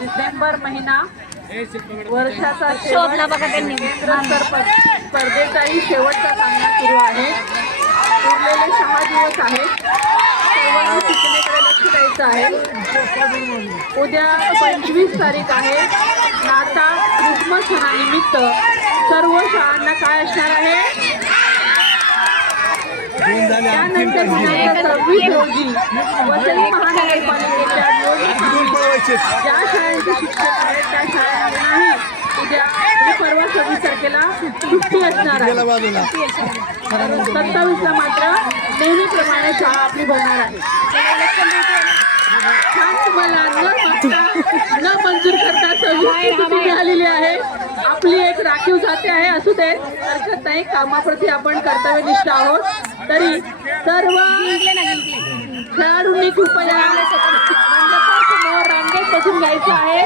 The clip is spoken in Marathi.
डिसेंबर महिना वर्षाचा शोधला बघा त्यांनी स्पर्धेचाही शेवटचा सामना सुरू आहे। उरलेले 6 दिवस आहेत। सर्वांनी सूचनेकडे लक्ष द्यायचं आहे। उद्या 25 तारीख आहे। नाता क्रिसमस सणानिमित्त सर्व शाळांना काय असणार आहे? त्यानंतर दिनांक 26 रोजी वसई महानगरपालिकेच्या ज्या शाळेचे शिक्षक आहेत त्या शाळांनाही उद्या आणि परवा 26 तारखेला सुट्टी असणार आहे। 27ला मात्र नेहमीप्रमाणे शाळा आपली भरणार आहे। तुम्हाला न मंजूर करता 26 सुट्टी मिळालेली आहे। आपली एक राखीव जाते आहे, असू दे हरकत नाही, कामाप्रती आपण कर्तव्यनिष्ठ आहोत। तरी सर्व खेळाडूंनी कृपया मंडपासमोर रांगेत बसून घ्यायचं आहे।